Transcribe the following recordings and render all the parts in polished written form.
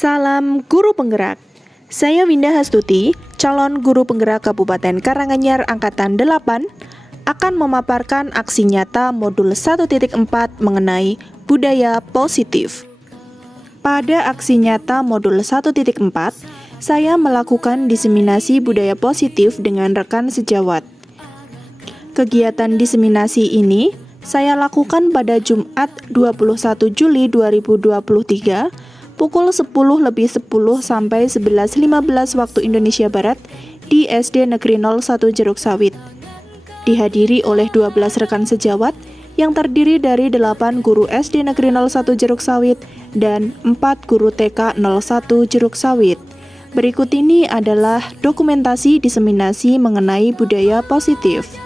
Salam Guru Penggerak. Saya Winda Hastuti, calon guru penggerak Kabupaten Karanganyar Angkatan 8, akan memaparkan aksi nyata modul 1.4 mengenai budaya positif. Pada aksi nyata modul 1.4, saya melakukan diseminasi budaya positif dengan rekan sejawat. Kegiatan diseminasi ini saya lakukan pada Jumat 21 Juli 2023 pukul 10.10 sampai 11.15 waktu Indonesia Barat di SD Negeri 01 Jeruk Sawit. Dihadiri oleh 12 rekan sejawat yang terdiri dari 8 guru SD Negeri 01 Jeruk Sawit dan 4 guru TK 01 Jeruk Sawit. Berikut ini adalah dokumentasi diseminasi mengenai budaya positif.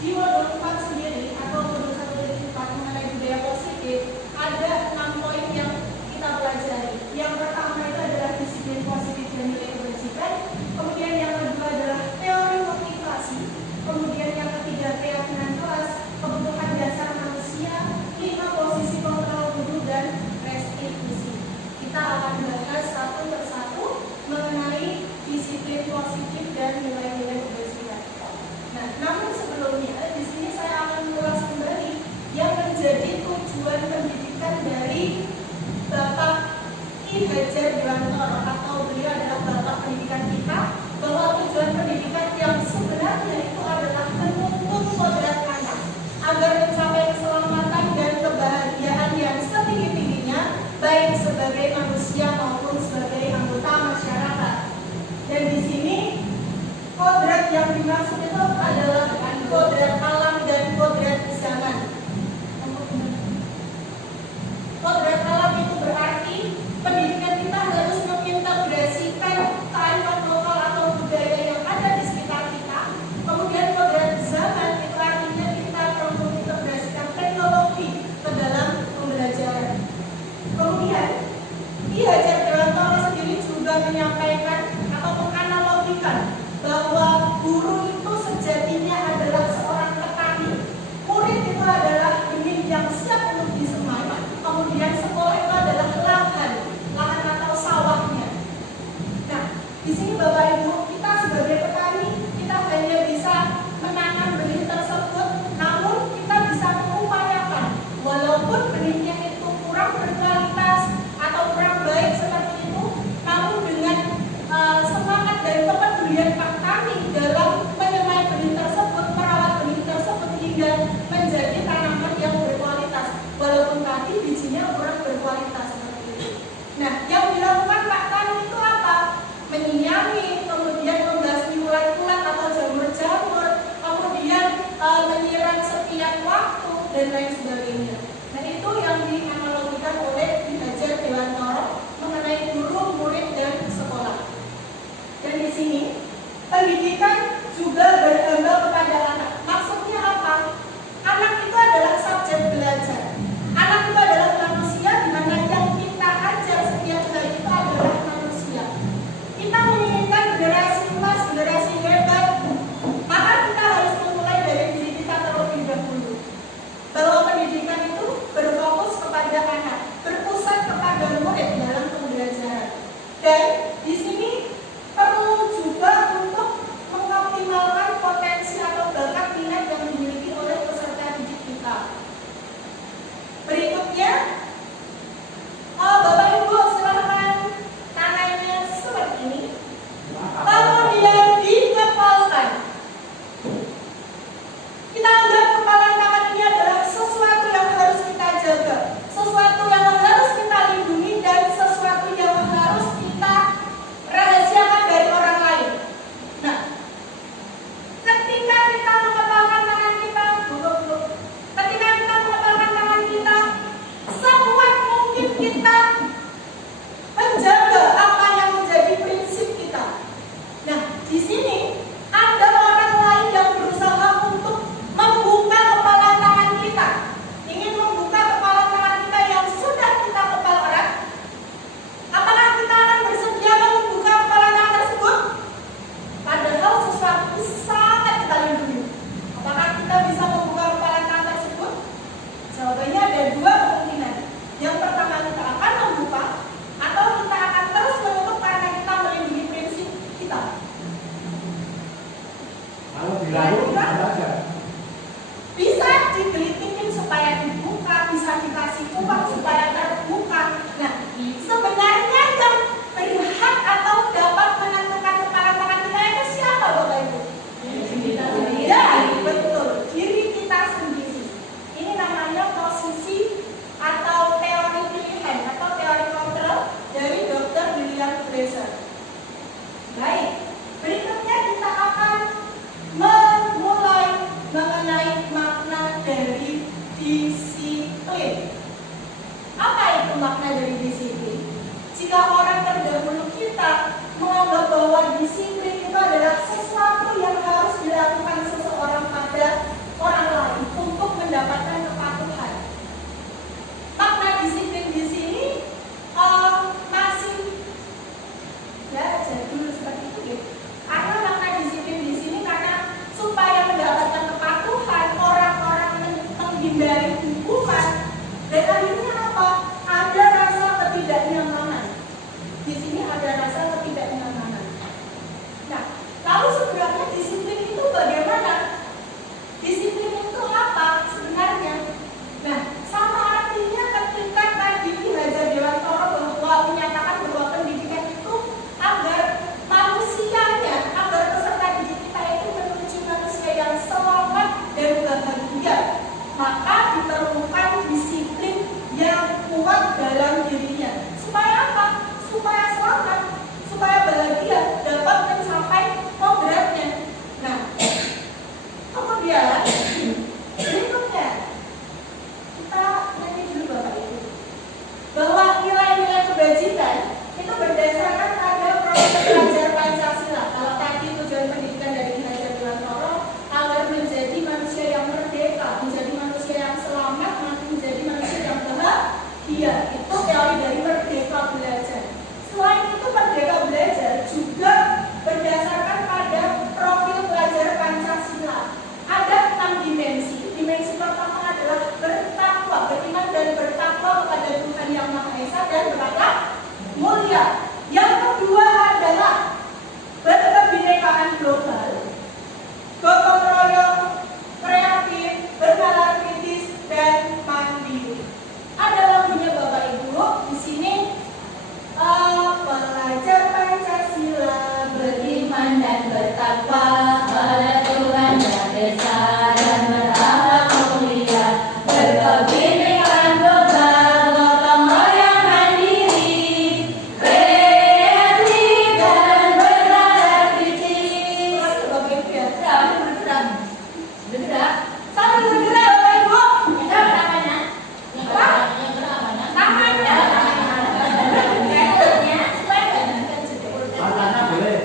Di modul 4 sendiri atau modul 1.4 mengenai budaya positif ada 6 poin yang kita pelajari. Yang pertama itu adalah disiplin positif dan nilai kebajikan. Kemudian yang kedua adalah teori motivasi. Kemudian yang ketiga keyakinan kelas, kebutuhan dasar manusia, 5 posisi kontrol guru dan restitusi. Kita akan bahas satu persatu mengenai disiplin positif dan nilai-nilai kebajikan. Nah, namun sebelumnya di sini saya akan mengulas kembali yang menjadi tujuan pendidikan dari Bapak Ki Hajar Dewantoro, atau beliau adalah Bapak Pendidikan kita, bahwa tujuan pendidikan yang sebenarnya itu adalah menuntun kodrat anak agar mencapai keselamatan dan kebahagiaan yang setinggi-tingginya, baik sebagai manusia maupun sebagai anggota masyarakat. Dan di sini kodrat yang dimaksud itu adalah kodrat alam dan kodrat zaman. Kodrat alam itu berarti pendidikan kita harus mengintegrasikan kearifan lokal atau budaya yang ada di sekitar kita. Kemudian kodrat zaman itu artinya kita perlu mengintegrasikan teknologi ke dalam pembelajaran. Kemudian Ki Hajar Dewantoro sendiri juga menyampaikan atau menganalogikan bahwa guru itu sejatinya adalah seorang petani, murid itu adalah benih yang siap untuk disemai, kemudian sekolah itu adalah lahan atau sawahnya. Nah, di sini Bapak Ibu, kita sebagai petani, kita hanya bisa menanam benih tersebut, namun kita bisa mengupayakan, walaupun benihnya itu kurang berkualitas atau kurang baik seperti itu, namun dengan semangat dan kepedulian Pak Tani dalam menyemai benih tersebut, merawat benih tersebut hingga menjadi tanaman yang berkualitas, walaupun tadi bijinya kurang berkualitas seperti itu. Nah, yang dilakukan Pak Tani itu apa? Menyiangi, kemudian membasmi ulat-ulat atau jamur-jamur, kemudian menyiram setiap waktu dan lain sebagainya. Nah, itu yang dianalogikan oleh Ki Hajar Dewantoro mengenai guru, murid, dan sekolah. Dan di sini pendidikan juga berkembang kepada anak. Maksudnya apa? Anak itu adalah subjek belajar. Anak itu adalah manusia, di mana yang kita ajar setiap hari itu adalah manusia. Kita menginginkan generasi emas, generasi hebat, maka kita harus memulai dari diri kita terlebih dahulu. Bahwa pendidikan itu berfokus kepada anak, berpusat kepada murid dalam pembelajaran. Dan di sini perlu juga untuk mengoptimalkan potensi di sini ada orang lain yang berusaha untuk membuka kepala tangan kita, ingin membuka kepala tangan kita yang sudah kita kepal erat. Apakah kita akan bersedia membuka kepala tangan tersebut? Padahal sesuatu sangat kita lindungi. Apakah kita bisa membuka kepala tangan tersebut? Jawabannya ada dua kemungkinan. Yang pertama, kita akan membuka, atau kita akan terus menutup karena kita melindungi prinsip kita. Kalau dilarang, apa aja? Bisa digelitikin supaya dibuka, bisa dikasih uang supaya terbuka. Nah, sebenarnya yang berhak atau dapat menentukan kepala tangan kita itu siapa, Bapak Ibu? Ya, betul, diri kita sendiri. Ini namanya posisi atau teori pilihan atau teori kontrol dari Dr. William Glasser. Baik, berikutnya kita akan memulai mengenai makna dari disiplin. Apa itu makna dari disiplin? Jika orang terdahulu kita menganggap bahwa disiplin itu adalah sesuatu yang harus dilakukan seseorang pada orang lain untuk mendapatkan kepatuhan. Makna disiplin di sini masih ya jadul seperti itu gitu. Karena makna disiplin di sini karena supaya mendapatkan kepatuhan, orang-orang menghindari hukuman, dan akhirnya apa? Ada rasa ketidaknyamanan. Di sini ada rasa ketidaknyamanan. Nah, lalu sebenarnya disiplin itu bagaimana? Disiplin itu apa sebenarnya? Nah, sama artinya ketika tadi Ki Hajar Dewantara bahwa menyatakan bahwa pendidikan itu agar manusianya, agar peserta didik kita itu menuju manusia yang selamat dan bahagia, maka diperlukan disiplin yang kuat dalam dirinya. Supaya apa? Supaya selamat, supaya bahagia, dapat mencapai kodratnya. Nah, kemudian berikutnya kita nanti dulu Bapak Ibu bahwa nilai-nilai kebajikan itu berdasarkan pada proses belajar Pancasila. Kalau tadi tujuan pendidikan dari Ki Hajar Dewantara agar menjadi manusia yang merdeka, menjadi manusia yang selamat, menjadi manusia yang bahagia, itu teori dari Merdeka Belajar. Selain itu Merdeka Belajar juga berdasarkan pada profil pelajar Pancasila. Ada 6 dimensi. Dimensi pertama adalah bertakwa, beriman dan bertakwa kepada Tuhan Yang Maha Esa dan berlaku mulia. Yang kedua adalah berkebinekaan global, gotong royong, kreatif, bernalar kritis, dan mandiri. Ada lagunya Bapak Ibu di sini. Pelajar Pancasila beriman dan bertakwa pada Tuhan Yang Esa dan berakhlak mulia, berkebinekaan global, gotong royong mandiri, kreatif dan bernalar kritis. Bapak Ibu ya, bergerak, bergerak, sambil bergerak Bapak Ibu. Yang tangannya, yang tangannya. Tangannya boleh.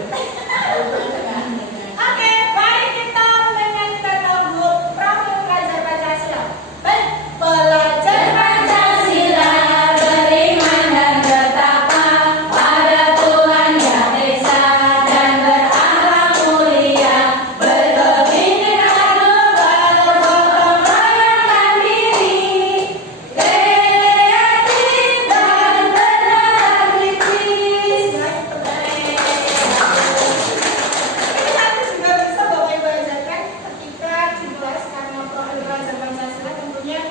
Oke, mari kita menyanyikan lagu profil pelajar Pancasila. Baik, pelajar Pancasila beriman dan bertakwa pada Tuhan Yang Esa dan berakhlak mulia, berkebinekaan global, gotong royong mandiri, kreatif dan bernalar kritis. Ini nanti juga bisa Bapak Ibu ajarkan ketika di kelas karena profil pelajar Pancasila tentunya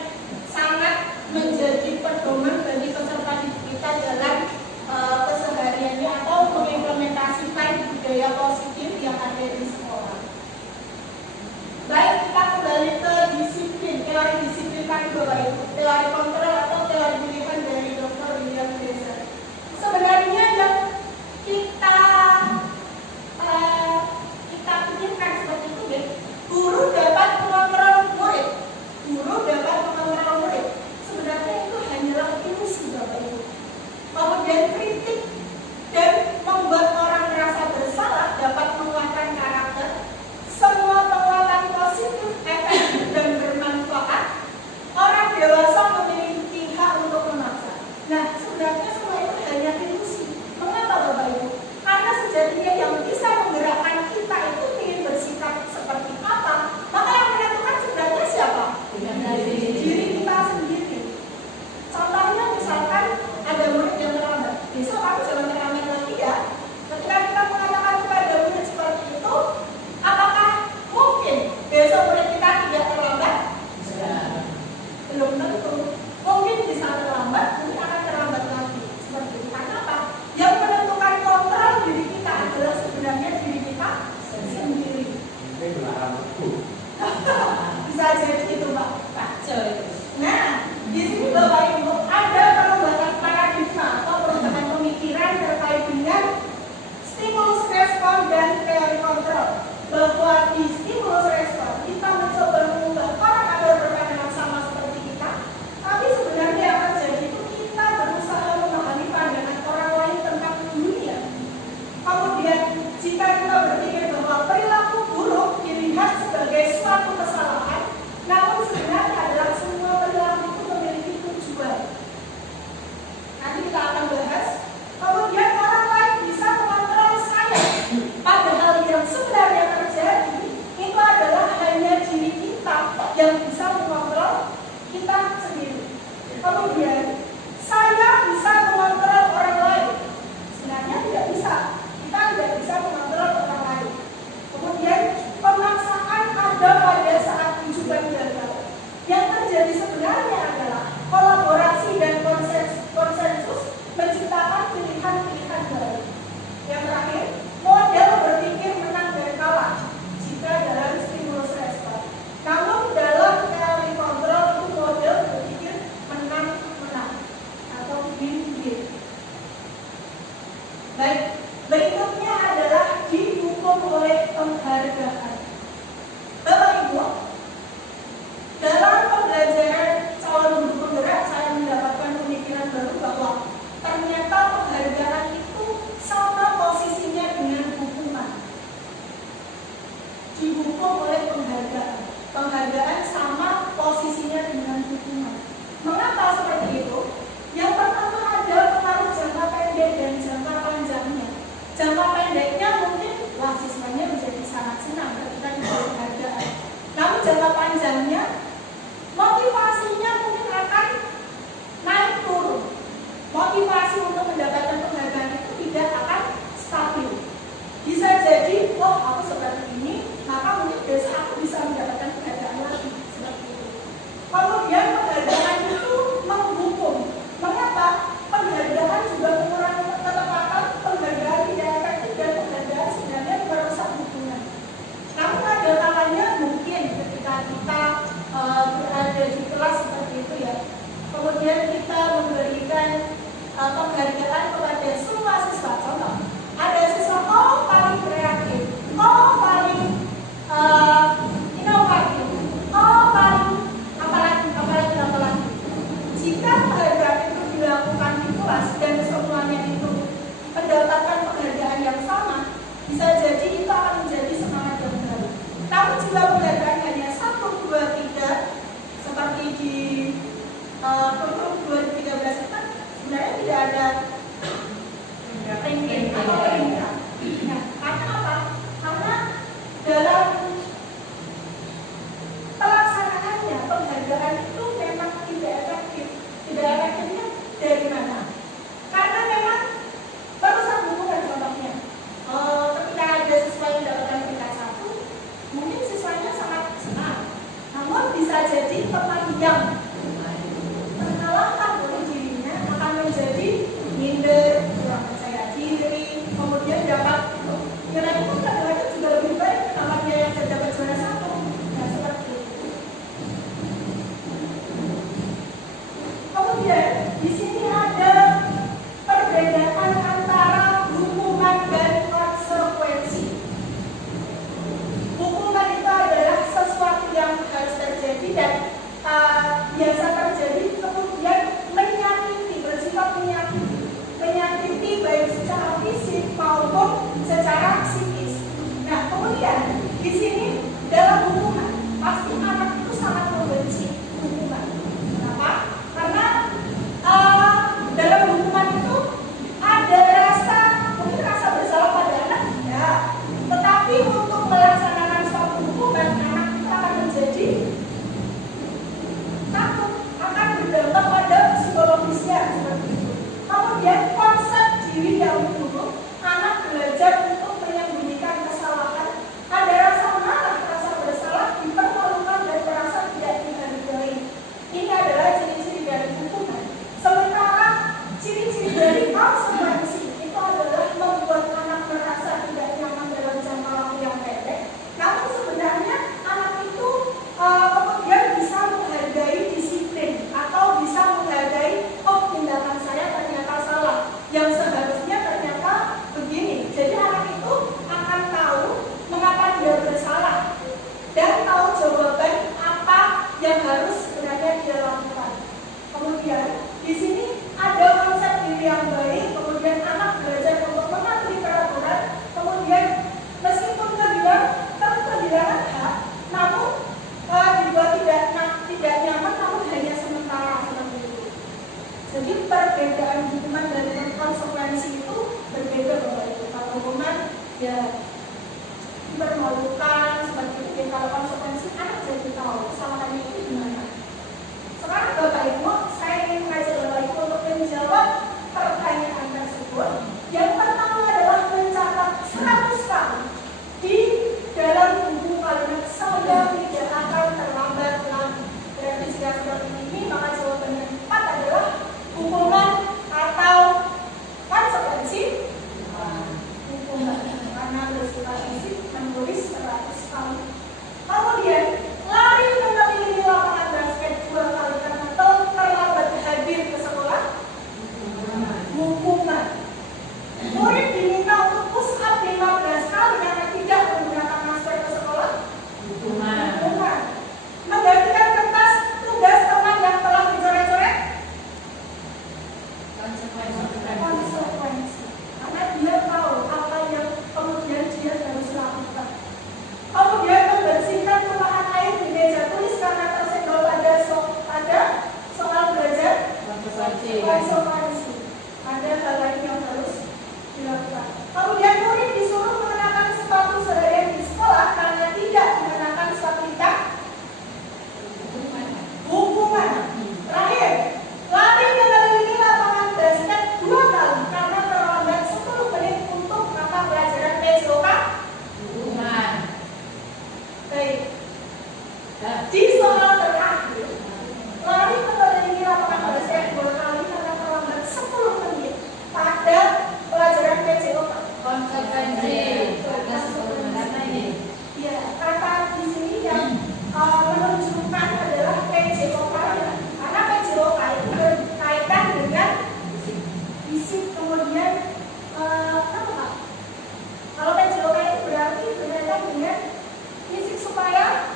sangat menjadi pedoman bagi peserta didik kita dalam kesehariannya atau mengimplementasikan budaya positif yang ada di sekolah. Baik, kita kembali ke disiplin, teori disiplin tadi Bapak Ibu, teori kontrol atau teori pilihan dari Dr. William Glasser. Sebenarnya yang kita pikirkan seperti itu ya, guru dapat mengontrol murid, guru dapat mengontrol murid. Sebenarnya itu hanyalah ilusi Bapak Ibu. Kemudian kritik dan membuat orang merasa bersalah dapat menguatkan sendiri. Ini belahan aku. Bisa jadi itu Mbak. Nah, di sini Bapak Ibu ada perubahan paradigma atau perubahan pemikiran terkait dengan stimulus respon dan teori kontrol. Bahwa di stimulus respon kita mencoba mengubah orang agar berpandangan sama seperti kita, tapi sebenarnya yang terjadi itu kita berusaha memahami pandangan orang lain tentang dunia. Kemudian jika kita berpikir bahwa perilaku buruk dilihat sebagai suatu kesalahan, namun sebenarnya adalah semua perilaku itu memiliki tujuan. Nanti kita akan bahas. Kemudian orang lain bisa mengontrol saya, padahal yang sebenarnya terjadi itu adalah hanya diri kita yang bisa mengontrol kita sendiri. Kemudian saya bisa mengontrol orang lain, sebenarnya tidak bisa. Kita tidak bisa mengontrol orang lain. Kemudian pemaksaan ada pada saat tujuan gagal. Yang terjadi sebenarnya adalah kolaborasi dan konsensus menciptakan pilihan-pilihan baru. Yang terakhir, model berpikir menang dan kalah jika dalam stimulus respon. Namun dalam teori kontrol itu model berpikir menang-menang atau win-win. Baik, berikutnya adalah didukung oleh penghargaan. Bapak Ibu, dalam pembelajaran calon guru penggerak saya mendapatkan pemikiran baru bahwa ternyata penghargaan itu sama posisinya dengan hukuman. Didukung oleh penghargaan. Penghargaan sama posisinya dengan hukuman. Mengapa seperti itu? Yang pertama ada pengaruh jangka pendek dan jangka panjangnya. Jangka pendeknya mungkin siswanya menjadi sangat senang ketika diberi penghargaan. Namun jangka panjangnya motivasinya mungkin akan naik turun. Motivasi untuk mendapatkan penghargaan itu tidak akan stabil. Bisa jadi, oh aku seperti ini, maka mungkin besok aku bisa mendapatkan penghargaan lagi seperti itu. Kemudian penghargaan itu menghukum. Mengapa? Penghargaan juga mengurangi ketepatan, penghargaan tidak efektif dan penghargaan sebenarnya merusak hubungan. Namun ada kalanya mungkin ketika kita berada di kelas seperti itu ya, kemudian kita memberikan penghargaan kepada semua siswa. Contoh, ada siswa paling kreatif, paling inovatif, paling apalagi. Jika penghargaan itu dilakukan di kelas dan semuanya itu mendapatkan penghargaan yang sama, bisa jadi itu akan menjadi semangat yang baru. Namun jika penghargaan hanya 1, 2, 3 seperti di kurikulum 2013 itu sebenarnya tidak ada ranking atau peringkat. Nah, karena apa? Karena dalam pelaksanaannya penghargaan itu memang tidak efektif. Tidak efektifnya dari mana? Karena memang merusak hubungan contohnya. Ketika ada siswa yang mendapatkan peringkat 1, mungkin siswanya sangat senang. Namun bisa jadi teman yang terkalahkan oleh dirinya akan menjadi minder, kurang percaya diri, kemudian dapat nilai pun kadang-kadang juga lebih baik kalau dia yang dapat juara 1. Nah, seperti itu. Kemudian di sini ada perbedaan antara hukuman dan konsekuensi. Hukuman itu adalah sesuatu yang harus terjadi dan biasa terjadi, kemudian menyakiti, bersifat menyakiti baik secara fisik maupun secara psikis. Nah, kemudian di sini dalam hukuman pasti anak itu sangat membenci hukuman. Kenapa? Karena dalam hukuman itu ada rasa, mungkin rasa bersalah pada anak, ya. Tetapi untuk melaksanakan suatu hukuman, anak itu akan menjadi takut, akan berdampak pada psikologisnya seperti itu. Kemudian konsep diri yang buruk, anak belajar untuk menyembunyikan kesalahan, ada rasa marah, rasa bersalah, dipermalukan dan memalukan seperti itu. Kalau konsekuensi anak jadi tahu kesalahannya itu gimana. Sekarang Bapak Ibu, saya ingin mengajak Bapak Ibu untuk menjawab pertanyaan tersebut. Yang pertama adalah mencatat 100 kali di dalam buku kalimat saya tidak akan terlambat lagi. Berarti jika seperti ini, maka jawaban yang tepat adalah hukuman atau konsekuensi hukuman. Karena bersifat fisik menulis 100 kali. Kemudian lari mengelilingi lapangan basket 2 kali karena terlambat hadir ke sekolah, hukuman. Murid diminta untuk push up 15 kali karena tidak menggunakan masker ke sekolah, hukuman. Menggantikan kertas tugas teman yang telah dicoret-coret, konsekuensi. Karena dia tahu apa yang kemudian dia harus lakukan. Kemudian membersihkan tumpahan air di meja tulis karena tersenggol pada soal belajar, konsekuensi. Ada hal lain yang harus dilakukan. Kemudian murid disuruh mengenakan sepatu seragam di sekolah karena tidak mengenakan sepatu hitam, hukuman. Terakhir, lari mengelilingi lapangan basket 2 kali karena terlambat 10 menit untuk mata pelajaran PJOK, hukuman. Baik. Di soal terakhir, lari mengelilingi lapangan basket 2 kali karena terlambat 10 menit pada pelajaran PJOK, konsekuensi. Ya, kata di sini yang menunjukkan adalah PJOK ya. Karena PJOK itu berkaitan dengan fisik, kemudian apa? Kalau PJOK itu berarti berkaitan dengan fisik supaya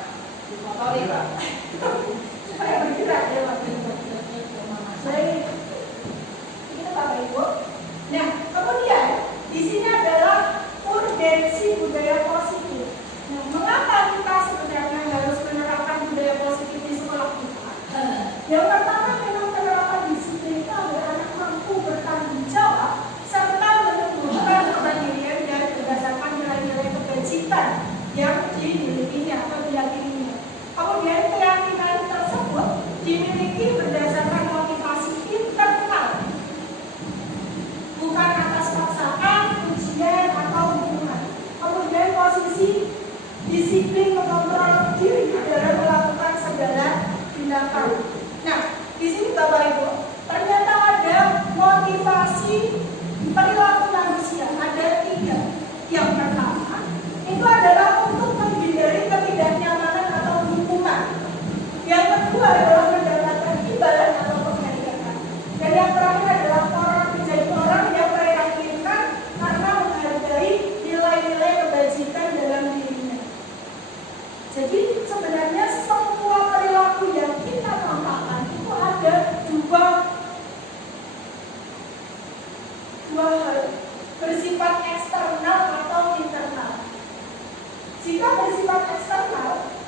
bergerak ya waktu itu. Baik, itu Bapak Ibu. Nah, kemudian di sini adalah urgensi budaya positif. Nah, mengapa kita sebenarnya harus menerapkan budaya positif di sekolah kita? Yang pertama memang penerapan disiplin itu agar anak mampu bertanggung jawab serta menumbuhkan kemandirian dan berdasarkan nilai-nilai kebajikan yang dimilikinya atau diyakininya. Kemudian keyakinan tersebut dimiliki berdasarkan motivasi internal, bukan atas paksaan, ujian atau hukuman. Kemudian posisi disiplin mengontrol diri dalam melakukan segala tindakan. Nah, di sini Bapak Ibu, ternyata ada motivasi perilaku manusia, ada 3. Yang pertama, itu adalah untuk menghindari ketidaknyamanan atau hukuman. Yang kedua adalah mendapatkan imbalan atau penghargaan. Dan yang terakhir adalah orang menjadi orang yang meyakinkan karena menghargai nilai-nilai kebajikan dalam dirinya. Jadi sebenarnya semua perilaku yang kita tampakkan itu ada dua hal, bersifat eksternal atau internal. Jika bersifat eksternal,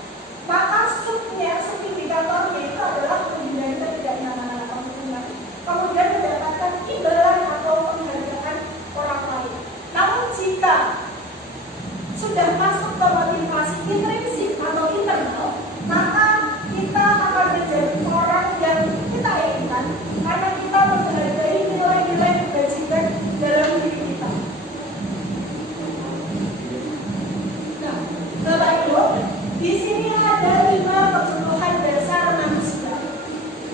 maka subindikatornya itu adalah menghindari ketidaknyamanan atau hukuman. Kemudian mendapatkan imbalan atau penghargaan orang lain. Namun jika sudah masuk ke motivasi intrinsik atau internal, maka kita akan menjadi orang yang kita inginkan karena kita menghargai nilai-nilai kebajikan dalam diri kita. Nah, Bapak Ibu, di sini ada 5 kebutuhan dasar manusia.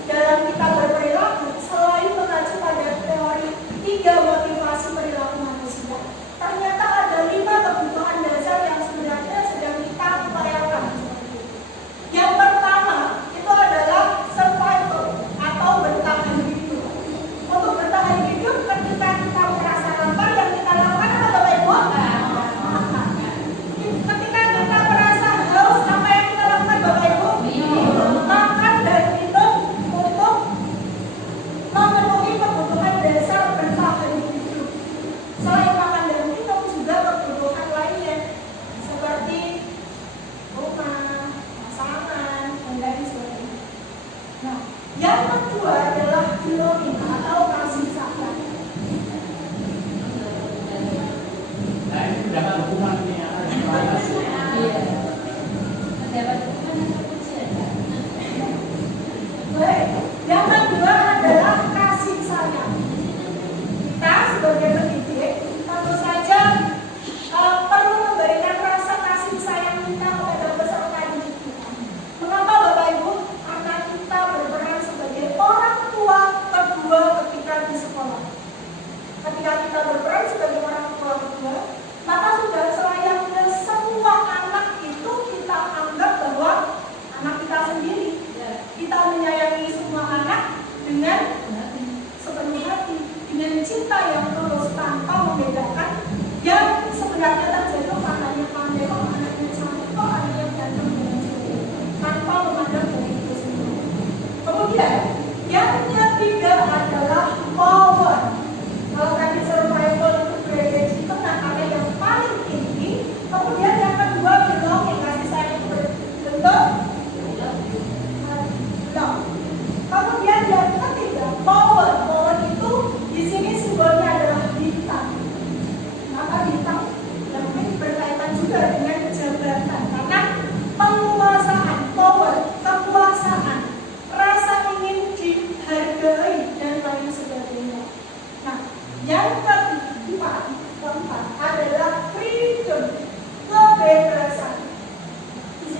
Dalam kita berperilaku, selain mengacu pada teori 3 motivasi perilaku manusia, ternyata ada 5 kebutuhan dasar yang sebenarnya sedang kita upayakan. Yang pertama, itu adalah survival atau bertahan hidup. Untuk bertahan hidup, ketika kita merasa lapar, yang kita lakukan apa Bapak Ibu? Makan. Ketika kita merasa haus, apa yang kita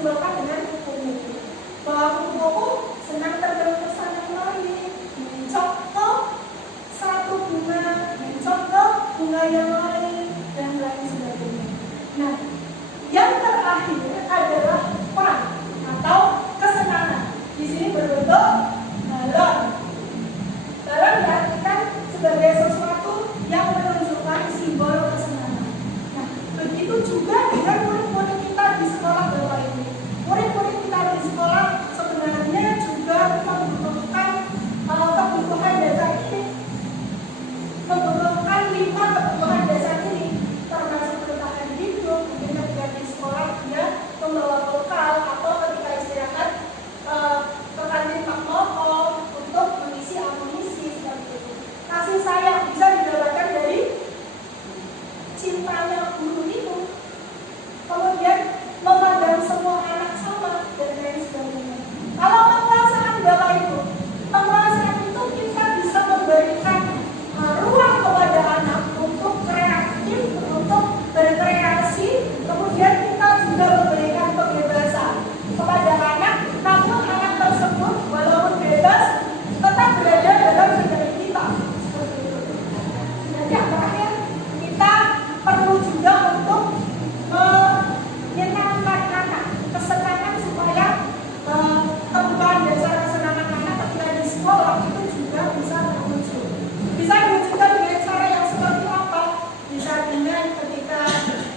menonjolkan dengan kuku-kuku. Bahwa kuku-kuku senang terbang ke sana kemari, mencok ke satu bunga, mencok ke bunga yang lain, dan lain sebagainya. Nah, yang terakhir adalah fun atau kesenangan. Di sini berbentuk balon. Balon diartikan sebagai sesuatu yang menunjukkan simbol kesenangan. Nah, begitu juga dengan murid-murid kita di sekolah Bapak Ibu. Murid-murid kita di sekolah sebenarnya juga membutuhkan kebutuhan dasar ini. Membutuhkan 5 kebutuhan dasar ini, termasuk bertahan hidup, mungkin ketika di sekolah dia membawa bekal atau ketika istirahat ke kantin Pak Moko untuk mengisi amunisi seperti itu. Kasih sayang bisa didapatkan dari cintanya guru itu, kemudian memandang semua anak sama dan lain sebagainya. Kalau penguasaan Bapak Ibu, penguasaan itu kita bisa memberikan ruang kepada anak untuk kreatif, untuk berkreasi, kemudian kita juga memberikan kebebasan kepada anak, namun anak tersebut walaupun bebas tetap berada dalam kendali kita. Seperti itu. Dan yang terakhir, kita perlu juga untuk menyenangkan anak, kesenangan supaya kebutuhan dasar kesenangan anak ketika di sekolah itu juga bisa terwujud. Bisa diwujudkan dengan cara yang seperti apa? Bisa dengan ketika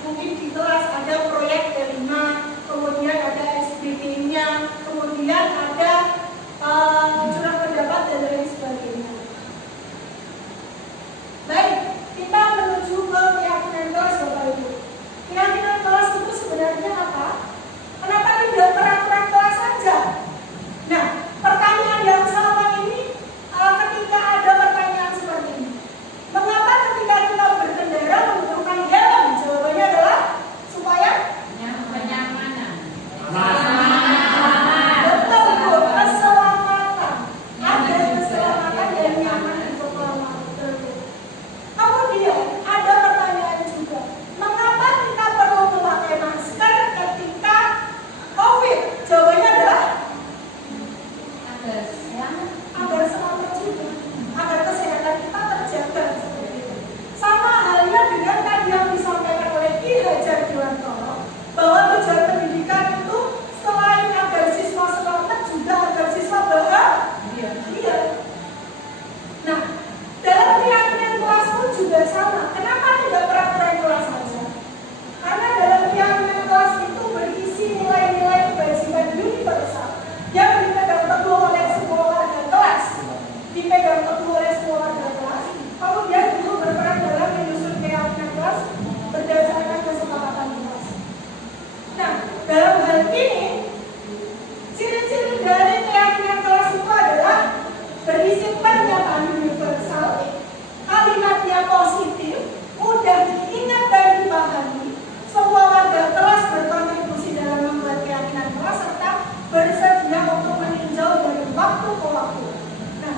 mungkin di kelas ada proyek Delima, kemudian ada SBT-nya, kemudian ada curah pendapat dan lain sebagainya. Baik, kita menuju ke keyakinan kelas Bapak Ibu. Keyakinan kelas itu sebenarnya apa? Kenapa tidak peraturan kelas saja? Nah, pertanyaan yang sama ini ketika ada pertanyaan seperti ini. Mengapa ketika kita berkendara membutuhkan helm? Jawabannya adalah supaya kenyamanan. betul, keselamatan. Ada keselamatan dan nyaman untuk lama. Kemudian ada pertanyaan juga. Mengapa kita perlu memakai masker ketika COVID? Jawabannya adalah agar selamat juga, agar kesehatan kita terjaga seperti itu. Sama halnya dengan tadi yang disampaikan oleh Ki Hajar Dewantoro, bahwa tujuan pendidikan itu selain agar siswa selamat juga agar siswa bahagia. Nah, dalam keyakinan kelas pun juga sama. Kenapa tidak peraturan kelas saja? Karena dalam keyakinan kelas itu berisi nilai-nilai kebajikan universal yang dipegang teguh oleh semua warga kelas, dipegang teguh oleh semua warga kelas. Kemudian guru berperan dalam menyusun keyakinan kelas berdasarkan kesepakatan kelas. Nah, dalam hal ini ciri-ciri dari keyakinan kelas itu adalah berisi pernyataan universal, kalimatnya positif, mudah diingat dan dipahami, semua warga kelas berkontribusi dalam membuat keyakinan kelas serta bersedia untuk meninjau dari waktu ke waktu. Nah,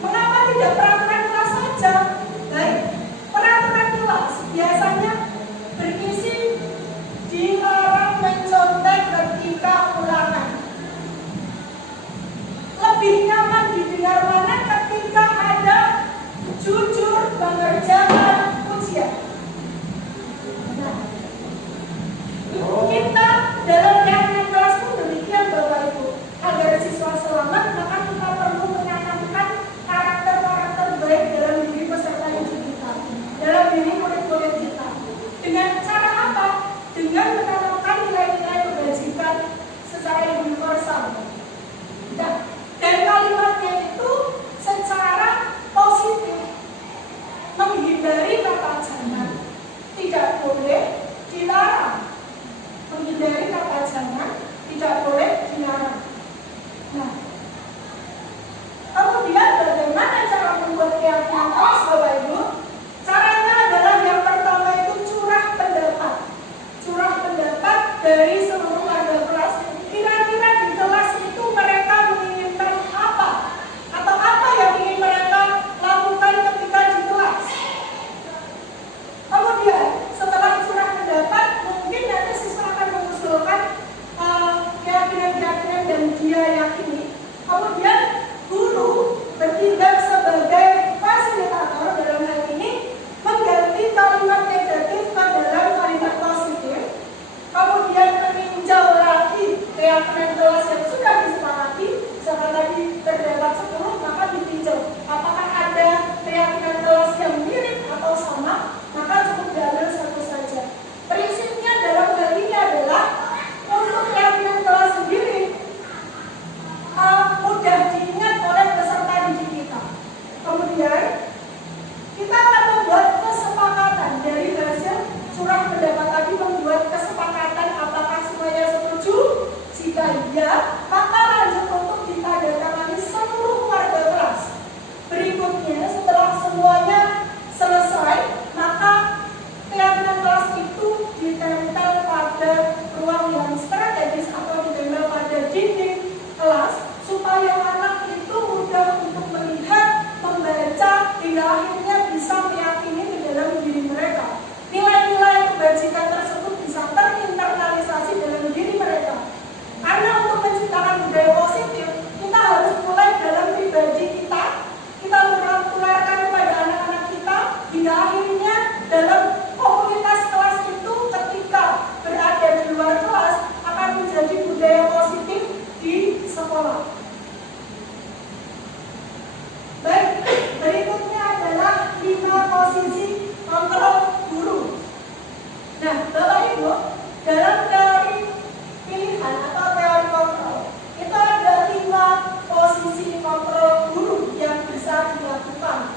mengapa tidak peraturan kelas saja? Baik, peraturan kelas biasanya berisi dilarang mencontek ketika ulangan. Lebih nyaman didengar mana ketika ada jujur mengerjakan ujian. Nah, kita dalam keyakinan kelas pun demikian Bapak Ibu. Agar siswa selamat, maka kita perlu menanamkan karakter-karakter baik dalam diri peserta didik kita, dalam diri murid-murid kita. Dengan cara apa? Dengan menanamkan nilai-nilai kebajikan secara universal. Nah, dan kalimatnya itu secara positif, menghindari kata jangan, tidak boleh dilarang. Menghindari kata jangan, tidak boleh dilarang. Nah, kemudian bagaimana cara membuat keyakinan kelas Bapak Ibu? Caranya adalah yang pertama itu curah pendapat. Curah pendapat dari seluruh warga kelas. Kira-kira di kelas itu mereka menginginkan apa? Atau apa yang ingin mereka lakukan ketika di kelas? Kemudian setelah curah pendapat, mungkin nanti siswa akan mengusulkan keyakinan kelas yang sudah disepakati, misalkan tadi terdapat 10, maka ditinjau apakah ada keyakinan kelas yang mirip atau sama, maka cukup diambil satu saja. Prinsipnya dalam hal ini adalah untuk keyakinan kelas sendiri mudah diingat oleh peserta didik kita. Kemudian kita akan membuat kesepakatan dari hasil curah pendapat tadi, membuat kesepakatan apakah semuanya setuju. Jika iya, maka lanjut untuk ditandatangani seluruh warga kelas. Berikutnya setelah semuanya selesai, maka keyakinan kelas itu ditempel pada ruang yang strategis atau ditempel pada dinding kelas supaya anak itu mudah untuk melihat, membaca, hingga akhirnya bisa meyakini di dalam diri mereka. Nilai-nilai kebajikan tersebut bisa terinternalisasi dalam diri mereka. Karena untuk menciptakan budaya positif, kita harus mulai dalam pribadi kita menularkan kepada anak-anak kita, hingga akhirnya dalam komunitas kelas itu ketika berada di luar kelas akan menjadi budaya positif di sekolah. Baik, berikutnya adalah 5 posisi kontrol guru. Nah, Bapak Ibu, dalam teori pilihan atau teori kontrol, itu ada 5 posisi kontrol guru yang bisa dilakukan.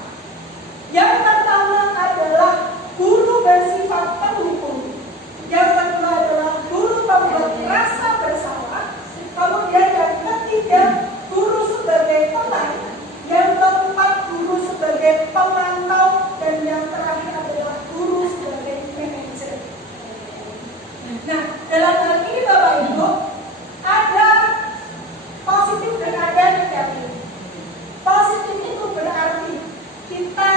Yang pertama adalah guru bersifat pendukung. Yang kedua adalah guru pembuat rasa bersalah. Kemudian yang ketiga, guru sebagai pemain. Yang keempat, guru sebagai pemantau. Dan yang terakhir adalah guru sebagai manajer. Nah, dalam hal ini Bapak Ibu, ada positif dan ada negatif. Positif itu berarti kita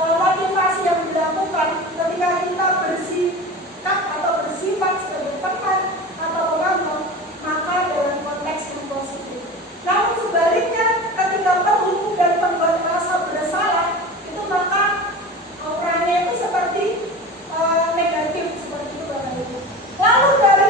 motivasi yang dilakukan ketika kita bersikap atau bersifat sebagai teman atau pemantau, maka dalam konteks yang positif. Namun sebaliknya, ketika pendukung dan pembuat rasa bersalah, itu maka perannya itu seperti negatif, seperti itu Bapak Ibu. Lalu dari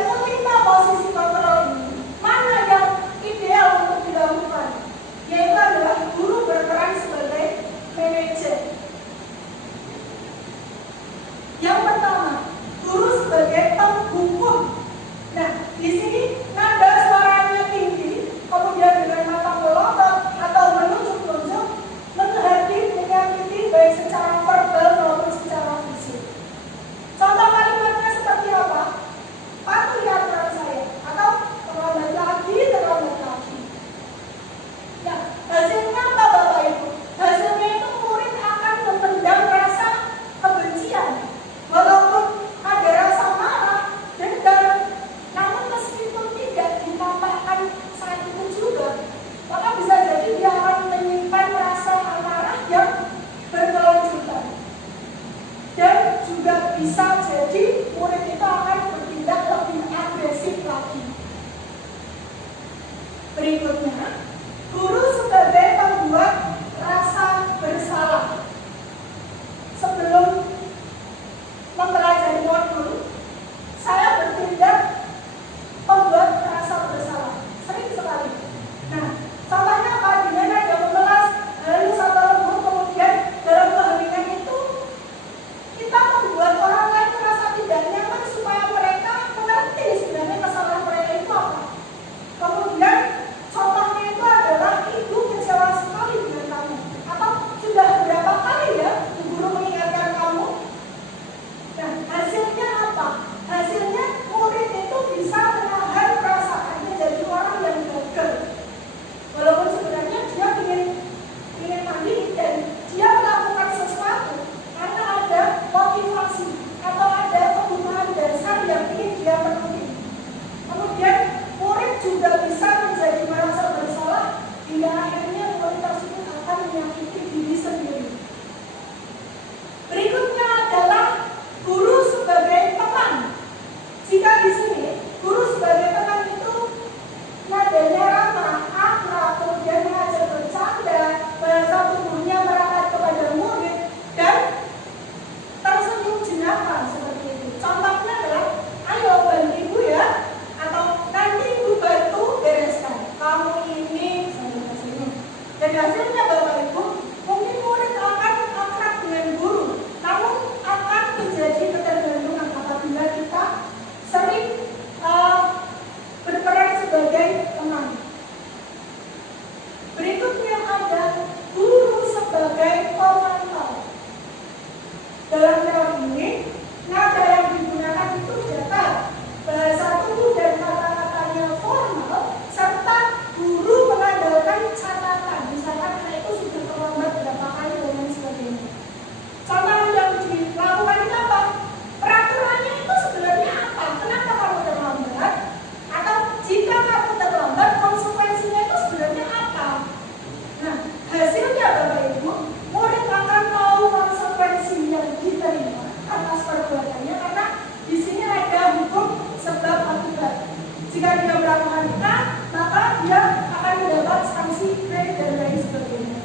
Jika dia melakukan A, maka dia akan mendapat sanksi B dan lain sebagainya.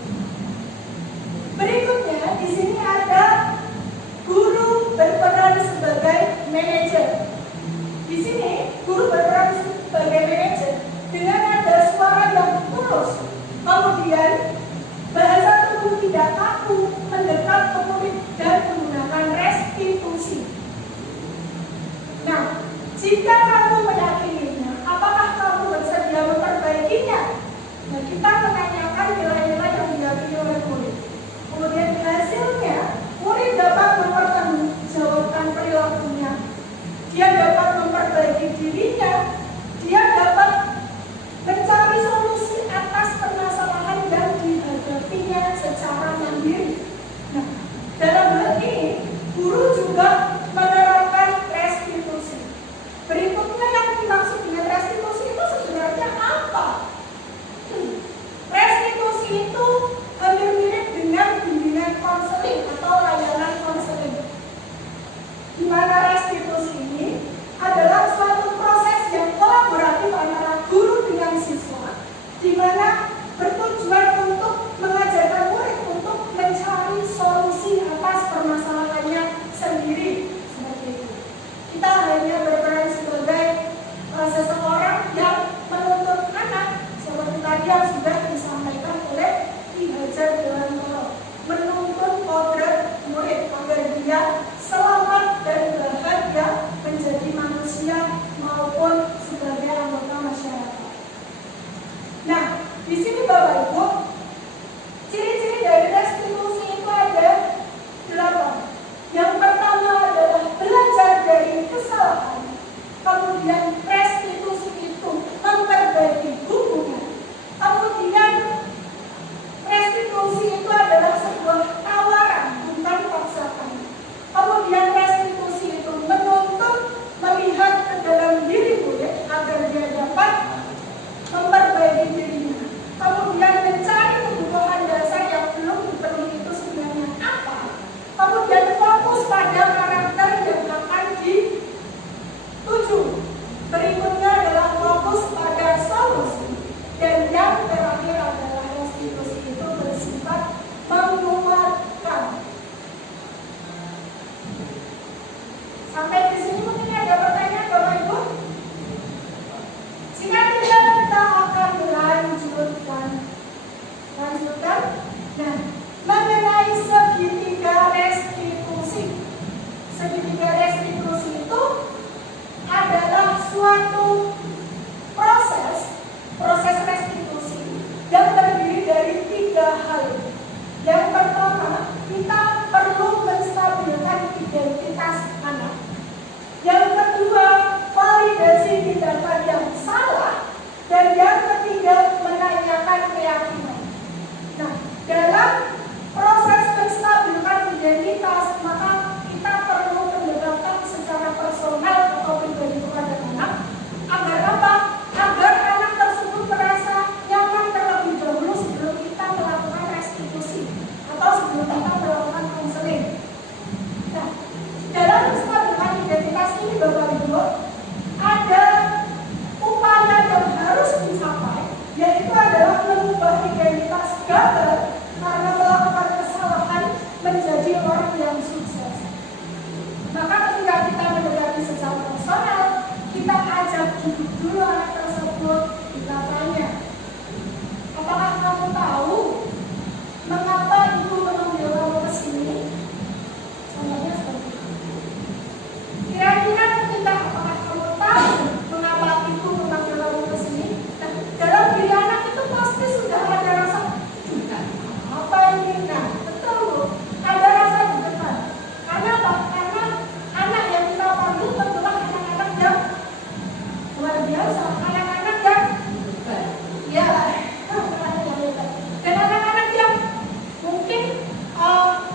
Berikutnya, di sini ada guru berperan sebagai manajer. Di sini, guru berperan sebagai manajer dengan ada suara yang mulus. Kemudian, bahasa tubuh tidak kaku, mendekat ke murid dan menggunakan restitusi. Nah, jika kamu meyakininya, apakah kamu bersedia memperbaikinya? Nah, kita menanyakan nilai-nilai yang diyakini oleh murid. Kemudian hasilnya, murid dapat mempertanggungjawabkan perilakunya. Dia dapat memperbaiki dirinya. Dia dapat mencari solusi atas permasalahan yang dihadapinya secara mandiri. Nah, dalam hal ini, guru juga menerapkan restitusi. Berikutnya yang dimaksud dengan restitusi itu sebenarnya apa? Restitusi itu hampir mirip dengan bimbingan konseling atau layanan konseling. Di mana restitusi ini adalah suatu proses yang kolaboratif antara guru dengan siswa, di mana bertujuan untuk mengajarkan murid untuk mencari solusi atas permasalahannya sendiri. Seperti itu. Kita hanya berperan sebagai seseorang yang menuntut anak, seperti tadi yang sudah disampaikan oleh Ki Hajar Dewantoro, menuntut kodrat murid agar dia selamat dan bahagia menjadi manusia maupun sebagai anggota masyarakat. Nah, di sini Bapak Ibu, ciri-ciri dari restitusi itu ada 8. Yang pertama adalah belajar dari kesalahan. Kemudian restitusi itu memperbaiki hubungan. Kemudian restitusi itu adalah sebuah tawaran, bukan paksaan. Kemudian restitusi itu menuntut melihat ke dalam diri murid agar dia dapat memperbaiki dirinya. Kemudian mencari kebutuhan dasar yang belum dipenuhi itu sebenarnya apa. Kemudian fokus pada karakter yang akan dituju. Berikutnya adalah fokus pada solusi. Dan yang terakhir adalah restitusi itu bersifat menguatkan. Sampai di sini mungkin ada pertanyaan Bapak Ibu? Jika tidak, kita akan lanjutkan. Nah, mengenai segitiga restitusi. Segitiga restitusi itu adalah suatu proses restitusi yang terdiri dari 3 hal. Yang pertama, kita perlu menstabilkan identitas anak. Yang kedua, validasi tindakan yang salah. Dan yang ketiga, menanyakan keyakinan. Nah, dalam proses menstabilkan identitas, maka kita perlu pendekatan secara personal atau pribadi kepada anak. Agar apa? Agar anak tersebut merasa nyaman terlebih dahulu sebelum kita melakukan restitusi atau sebelum kita melakukan konseling. Nah, dalam menstabilkan identitas ini Bapak Ibu, ada upaya yang harus dicapai, yaitu adalah mengubah identitas gagal karena melakukan kesalahan menjadi orang yang sukses. Maka ketika kita mendekati secara personal, kita ajak duduk dulu anak tersebut, kita tanya, apakah kamu tahu mengapa ibu memanggil kamu ke sini? Contohnya seperti itu. Kira-kira ketika apakah kamu tahu mengapa ibu memanggil kamu ke sini? Nah, dalam diri anak itu pasti sudah ada rasa apa ini? Nah, betul, ada rasa dekat. Karena apa? Karena anak yang kita panggil tentulah anak-anak yang luar biasa, anak-anak yang ya, dan anak-anak yang mungkin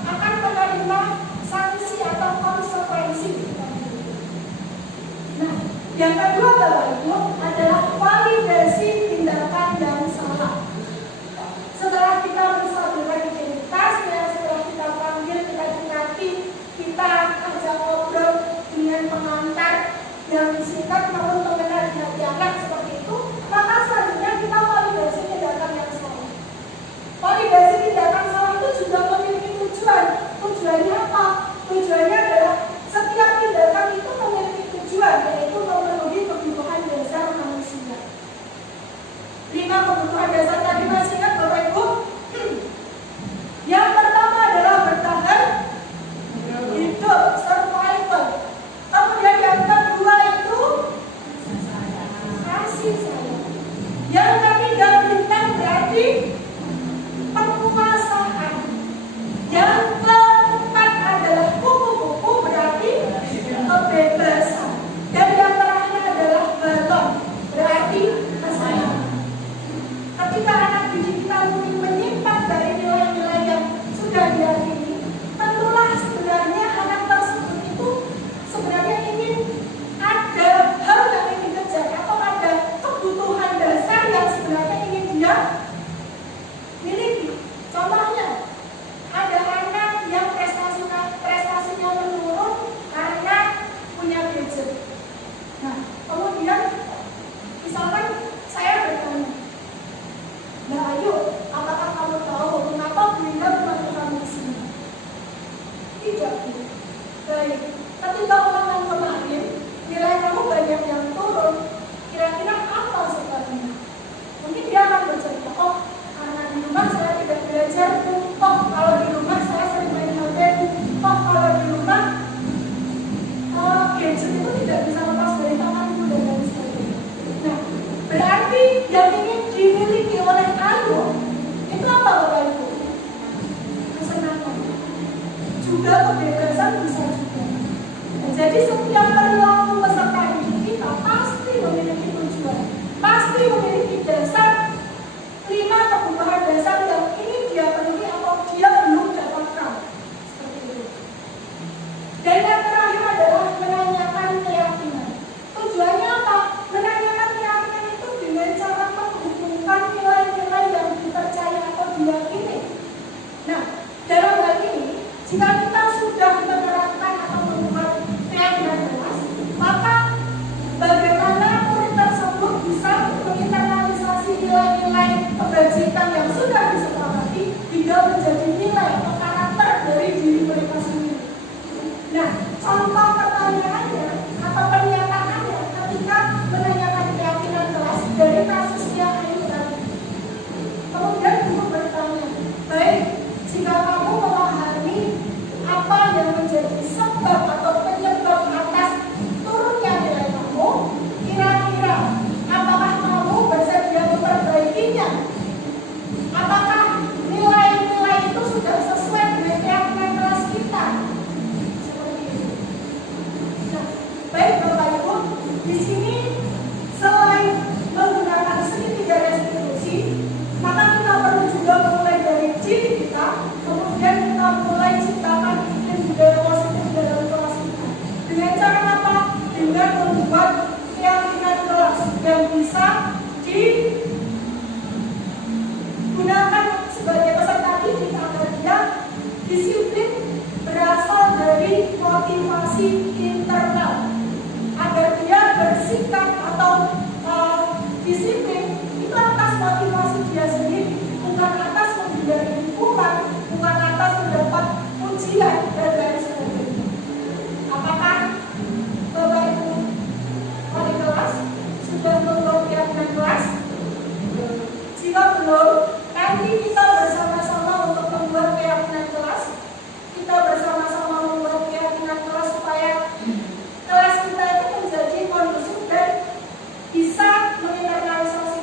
akan menerima sanksi atau konsekuensi. Nah, yang kedua Bapak Ibu adalah validasi tindakan yang salah. Setelah kita menstabilkan identitasnya, setelah kita panggil, kita dekati, kita ajak ngobrol dengan pengantar yang singkat namun mengenal hati anak kebutuhan dasar tadi masih ingat Bapak Ibu? Yang pertama adalah bertahan hidup, survival. Kemudian yang kedua itu kasih sayang. Yang ketiga bintang berarti penguasaan. Yang keempat adalah kupu-kupu berarti kebebasan. Dan yang terakhir adalah balon berarti kesayangan. Ketika anak didik kita mungkin menyimpan dari nilai-nilai yang sudah diyakini, tentulah sebenarnya anak tersebut itu sebenarnya ingin ada hal yang ingin dikejar atau ada kebutuhan dasar yang sebenarnya ingin dia miliki. Contohnya, ada anak yang prestasinya menurun karena punya gadget. Nah, kemudian misalkan saya bertanya, "Nah, ayo, apakah kamu tahu mengapa Bunda melakukan di sini?" Tidak, Bu. Baik, ketika ulangan kemarin nilai kamu banyak yang turun, kira-kira apa sebabnya? Mungkin dia akan bercerita, "Oh, karena di rumah saya tidak belajar, Bu. Oh, kalau di rumah saya sering main HP, Bu. Oh, kalau di rumah gadget itu tidak bisa lepas dari tanganku dan lain sebagainya." Nah, berarti yang ingin dimiliki oleh anak itu apa, Bapak Ibu? Kesenangan. Juga kebebasan bisa juga. Nah, jadi setiap perilaku peserta didik kita pasti memiliki tujuan, pasti memiliki dasar 5 kebutuhan dasar yang ingin dia penuhi atau dia belum dapatkan. Seperti itu. Dan yang terakhir adalah menanyakan keyakinan. Tujuannya apa? Menanyakan keyakinan itu dengan cara menghubungkan nilai-nilai yang dipercaya atau diyakini. Nah, dalam hal ini, jika kita sudah menerapkan atau membuat keyakinan jelas, maka bagaimana murid tersebut bisa menginternalisasi nilai-nilai kebajikan yang sudah disepakati hingga menjadi nilai atau karakter dari diri mereka sendiri. Nah, contoh pertanyaannya atau pernyataannya ketika menanyakan keyakinan kelas dari kasusnya Ayu tadi. Kemudian guru bertanya, "Baik, jika kamu memahami apa yang menjadi sebab atau penyebab atas turunnya nilai kamu, kira-kira apakah kamu bersedia memperbaikinya? Apakah nilai-nilai itu sudah sesuai dengan keyakinan kelas kita?" Seperti itu. Nah, baik Bapak Ibu, di sini selain menggunakan segitiga restitusi, maka kita perlu juga memulai dari diri kita, kemudian kita mulai ciptakan iklim budaya positif dalam kelas kita. Dengan cara apa? Dengan membuat keyakinan kelas yang bisa digunakan sebagai peserta didik agar dia disiplin berasal dari motivasi internal, agar dia bersikap atau disiplin itu atas motivasi dia sendiri, bukan atas menghindari hukuman, bukan atas mendapat ujian dan lain sebagainya. Apakah Bapak Ibu wali kelas sudah membuat keyakinan kelas? Jika belum, nanti kita bersama-sama untuk membuat keyakinan kelas. Kita bersama-sama membuat keyakinan kelas supaya kelas kita itu menjadi kondusif dan bisa menginternalisasi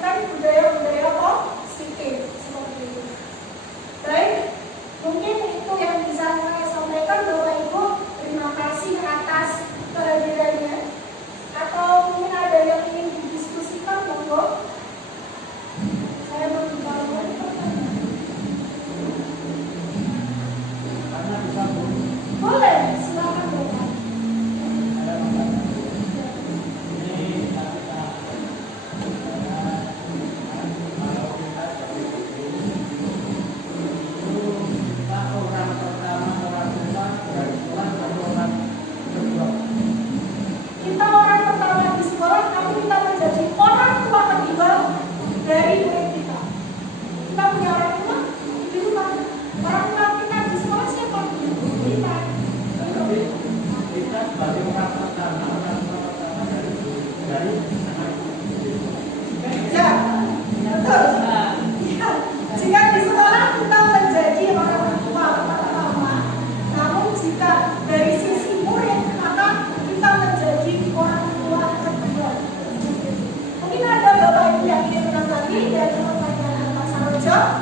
Jelas?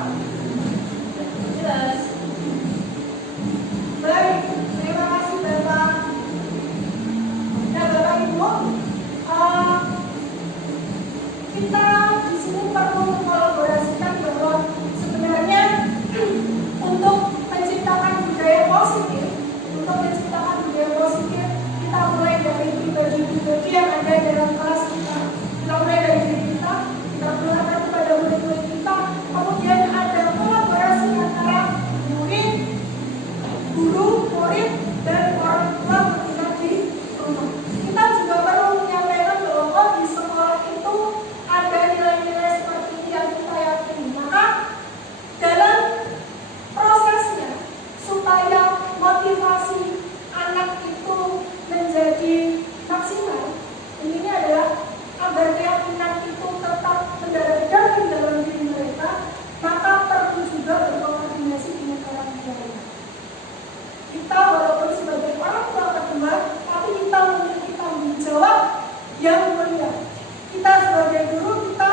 Jelas. Baik, terima kasih Bapak. Nah, Bapak Ibu, kita di sini perlu mengkolaborasikan bahwa sebenarnya untuk menciptakan budaya positif, kita mulai dari pribadi-pribadi yang ada dalam kelas kita. Kita mulai dari diri kita keluarkan kepada murid-murid kita, kemudian ada kolaborasi antara murid, guru, murid, dan orang tua ketika di rumah. Kita juga perlu menyampaikan bahwa di sekolah itu ada nilai-nilai seperti ini yang kita yakini. Maka dalam prosesnya supaya motivasi anak itu menjadi maksimal, ini adalah agar keyakinan itu tetap mendarat daging dalam diri mereka, maka perlu juga berkoordinasi dengan orang tua. Kita walaupun sebagai orang tua kedua, tapi kita memiliki tanggung jawab yang mulia. Kita sebagai guru, kita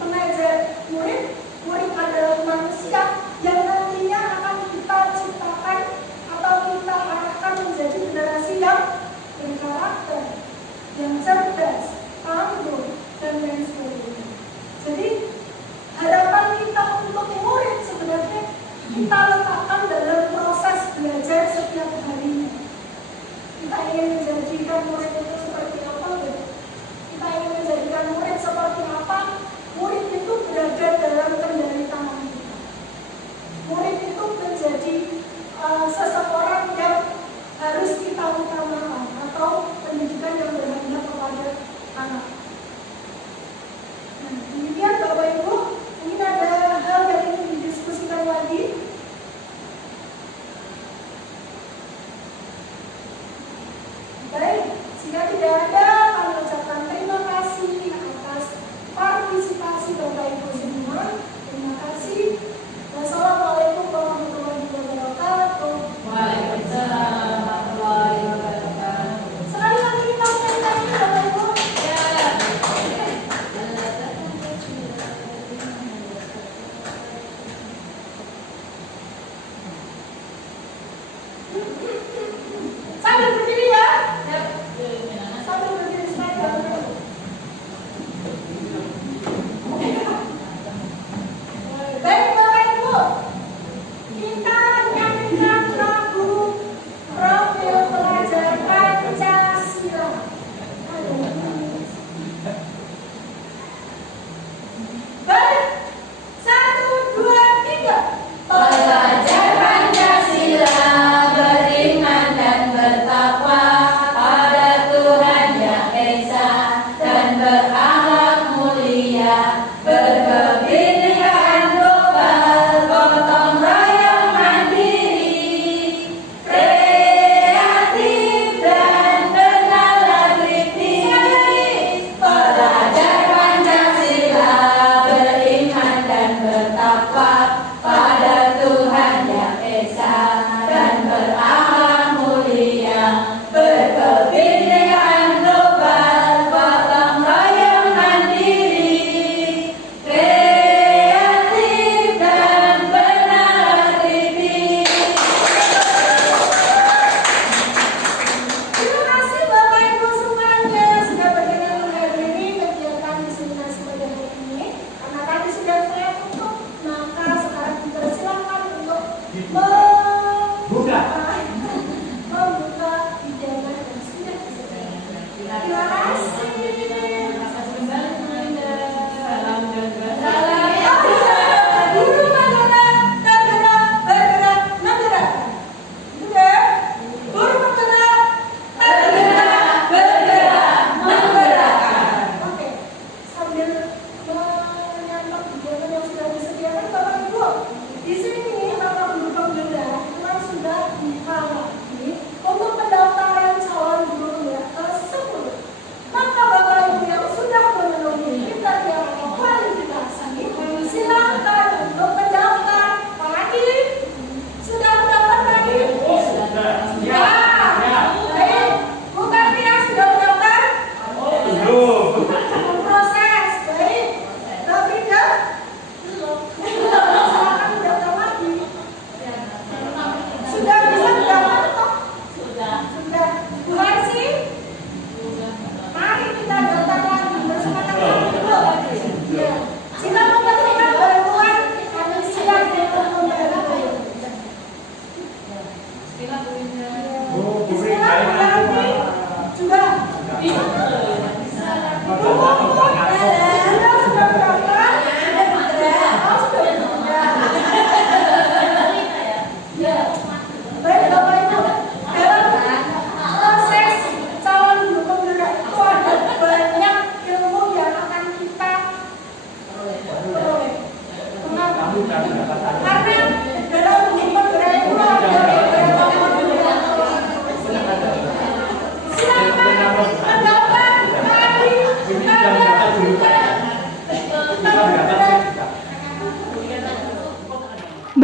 mengajar murid, murid adalah manusia yang nantinya akan kita ciptakan atau kita arahkan menjadi generasi yang berkarakter, yang cerdas, tangguh, dan lain sebagainya. Jadi harapan kita untuk murid sebenarnya kita letakkan dalam proses belajar setiap harinya. Kita ingin menjadikan murid itu seperti apa? Kita ingin menjadikan murid seperti apa? Murid itu berada dalam kendali tangan kita. Murid itu menjadi seseorang yang harus kita utamakan atau pendidikan yang berpihak kepada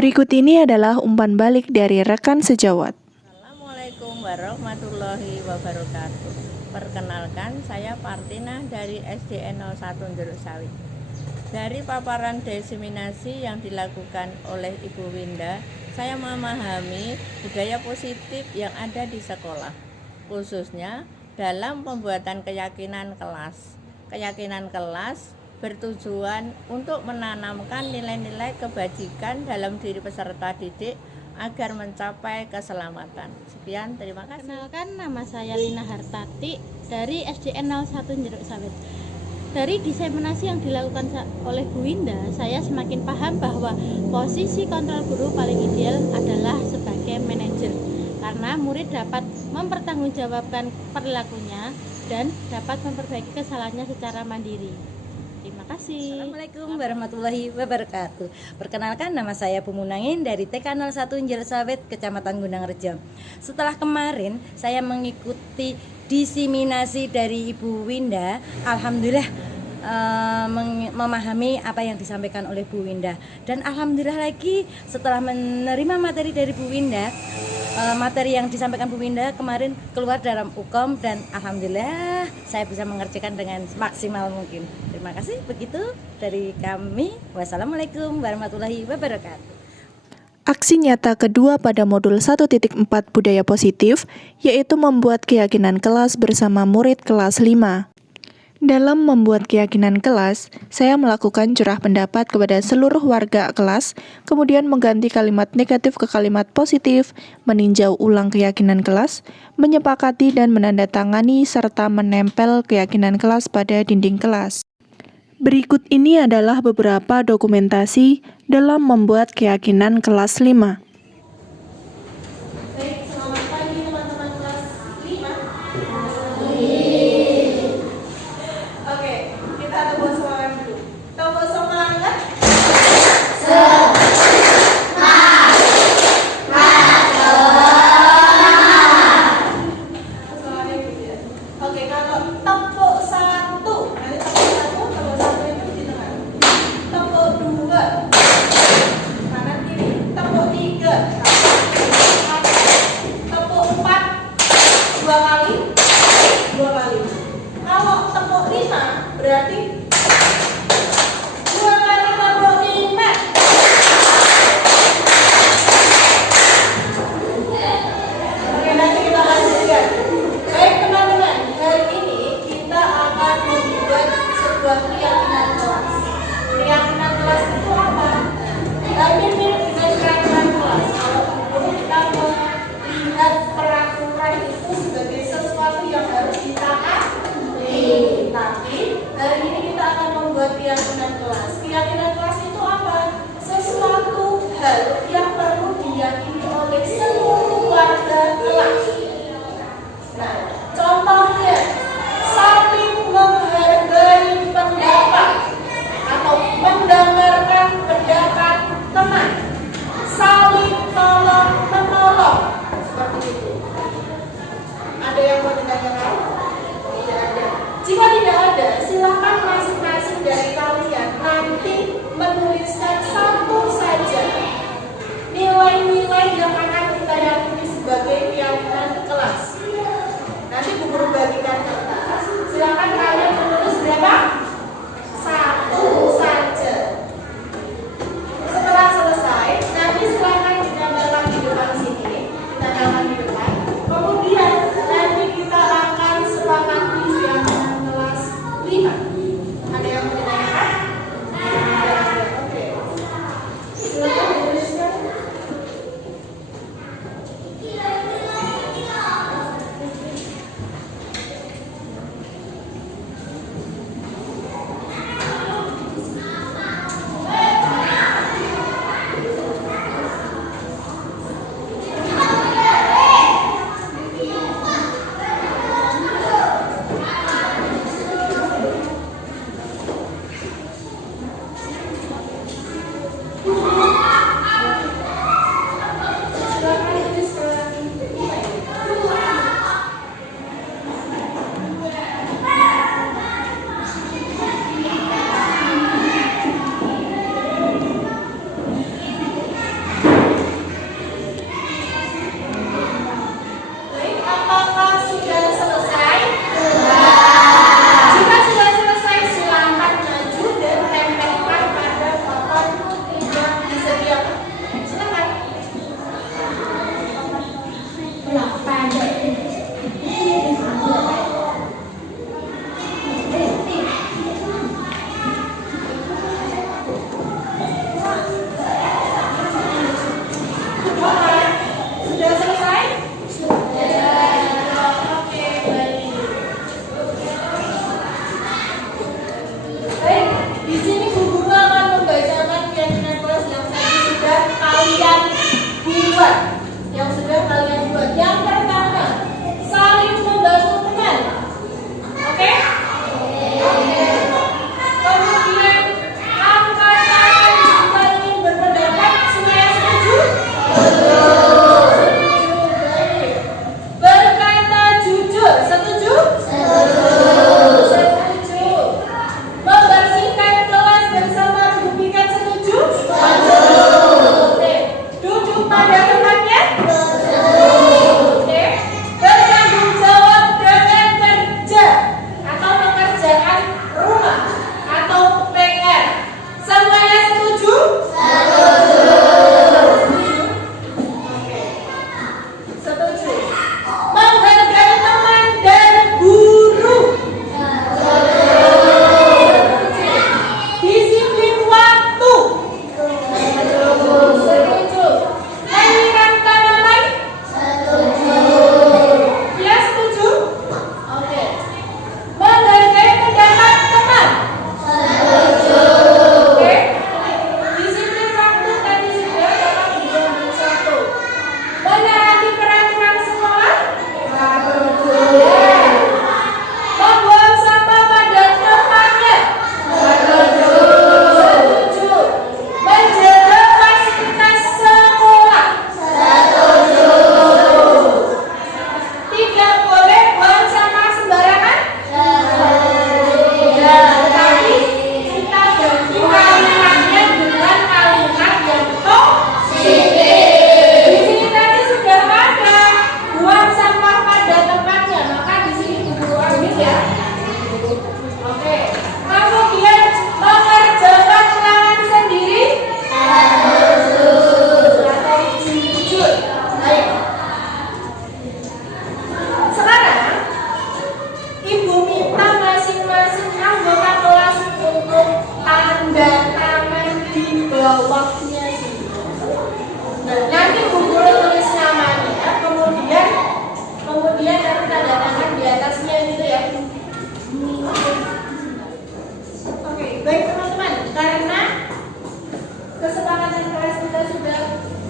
Berikut ini adalah umpan balik dari rekan sejawat. Assalamualaikum warahmatullahi wabarakatuh. Perkenalkan, saya Partina dari SDN 01 Jeruk Sawit. Dari paparan diseminasi yang dilakukan oleh Ibu Winda, saya memahami budaya positif yang ada di sekolah, khususnya dalam pembuatan keyakinan kelas. Keyakinan kelas bertujuan untuk menanamkan nilai-nilai kebajikan dalam diri peserta didik agar mencapai keselamatan. Sekian, terima kasih. Kenalkan, nama saya Lina Hartati dari SDN 01 Jeruk Sawit. Dari diseminasi yang dilakukan oleh Bu Winda, saya semakin paham bahwa posisi kontrol guru paling ideal adalah sebagai manajer, karena murid dapat mempertanggungjawabkan perilakunya dan dapat memperbaiki kesalahannya secara mandiri. Terima kasih. Assalamualaikum warahmatullahi wabarakatuh. Perkenalkan, nama saya Bu Munangin dari TK 01 Jeruk Sawit, Kecamatan Gunung Rejo. Setelah kemarin saya mengikuti diseminasi dari Ibu Winda, alhamdulillah memahami apa yang disampaikan oleh Bu Winda. Dan alhamdulillah lagi setelah menerima materi dari Bu Winda, materi yang disampaikan Bu Winda kemarin keluar dalam UKOM, dan alhamdulillah saya bisa mengerjakan dengan maksimal mungkin. Terima kasih, begitu dari kami. Wassalamualaikum warahmatullahi wabarakatuh. Aksi nyata kedua pada modul 1.4 budaya positif, yaitu membuat keyakinan kelas bersama murid kelas 5. Dalam membuat keyakinan kelas, saya melakukan curah pendapat kepada seluruh warga kelas, kemudian mengganti kalimat negatif ke kalimat positif, meninjau ulang keyakinan kelas, menyepakati dan menandatangani serta menempel keyakinan kelas pada dinding kelas. Berikut ini adalah beberapa dokumentasi dalam membuat keyakinan kelas 5. Baik, selamat pagi teman-teman kelas 5. Oke, kita tepuk semangat dulu. Tepuk semangat. Semangatnya gitu ya. Oke, kalau tepuk 1, nanti tepuk 1 itu di tengah. Tepuk 2, kanan kiri. Tepuk 3, tepuk 4, 2 kali, 2 kali. Kalau tepuk 5 berarti 2 kali tepuk 5. Oke, nanti kita lanjutkan. Baik teman-teman, hari ini kita akan membuat sebuah keyakinan kelas. Keyakinan kelas itu apa? Hampir mirip dengan peraturan kelas. Kalau dulu kita melihat peraturan itu sebagai sesuatu yang harus ditaati. Tapi hari ini kita akan membuat keyakinan kelas. Keyakinan kelas itu apa? Sesuatu hal yang perlu diyakini oleh seluruh warga kelas. Nah, contohnya saling menghargai pendapat atau mendengarkan pendapat teman, saling tolong menolong, seperti itu. Ada yang mau ditanyakan? Tidak ada. Jika tidak ada, silakan masing-masing dari kalian nanti menuliskan satu saja nilai-nilai yang akan kita yakini sebagai keyakinan kelas. Nanti Bu Guru bagikan kertas. Silakan kalian menulis berapa? 1 saja. Setelah selesai, nanti silakan ditambahkan di depan sini, ditambahkan di depan. Kemudian nanti kita akan sepakati keyakinan kelas 5. Ada yang mau ditanyakan? Oke. Silakan dituliskan. baik teman-teman, karena kesepakatan kelas kita sudah